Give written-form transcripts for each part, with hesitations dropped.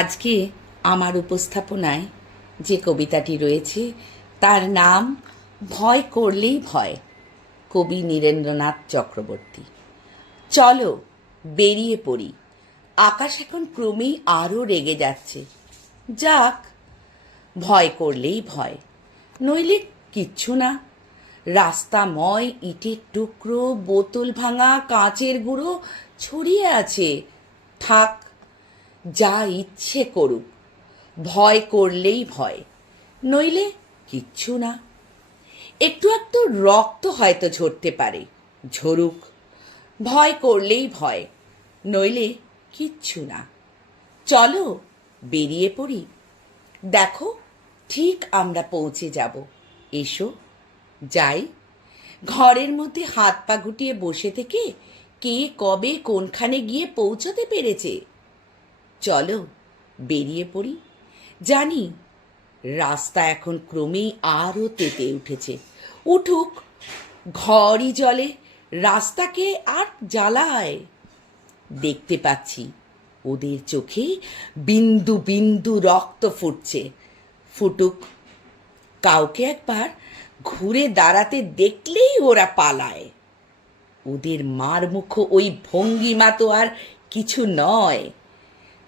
আজকে আমার উপস্থাপনায় যে কবিতাটি রয়েছে তার নাম ভয় করলেই ভয়, কবি নীরেন্দ্রনাথ চক্রবর্তী। চলো বেরিয়ে পড়ি। আকাশ এখন ক্রমেই আরও রেগে যাচ্ছে। যাক, ভয় করলেই ভয়, নইলে কিচ্ছু না। রাস্তাময় ইটের টুকরো, বোতল ভাঙা, কাঁচের গুঁড়ো ছড়িয়ে আছে। থাক, যা ইচ্ছে করুক, ভয় করলেই ভয়, নইলে কিচ্ছু না। একটু একটু রক্ত হয়তো ঝরতে পারে, ঝরুক, ভয় করলেই ভয়, নইলে কিচ্ছু না। চলো বেরিয়ে পড়ি। দেখো, ঠিক আমরা পৌঁছে যাব। এসো যাই। ঘরের মধ্যে হাত পা গুটিয়ে বসে থেকে কে কবে কোনখানে গিয়ে পৌঁছতে পেরেছে। চলো বেরিয়ে পড়ি। জানি রাস্তা এখন ক্রমেই আরও তেতে উঠেছে। উঠুক, ঘরই জলে, রাস্তাকে আর জ্বালায়। দেখতে পাচ্ছি ওদের চোখে বিন্দু বিন্দু রক্ত ফুটছে। ফুটুক, কাউকে একবার ঘুরে দাঁড়াতে দেখলেই ওরা পালায়। ওদের মারমুখ ওই ভঙ্গিমা তো আর কিছু নয়,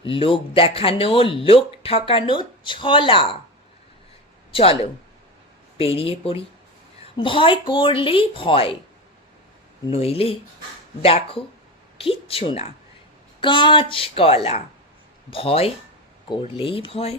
লোক দেখানো, লোক ঠকানো ছলা। চলো বেরিয়ে পড়ি। ভয় করলেই ভয়, নইলে দেখো কিচ্ছু না, কাঁচ কলা। ভয় করলেই ভয়।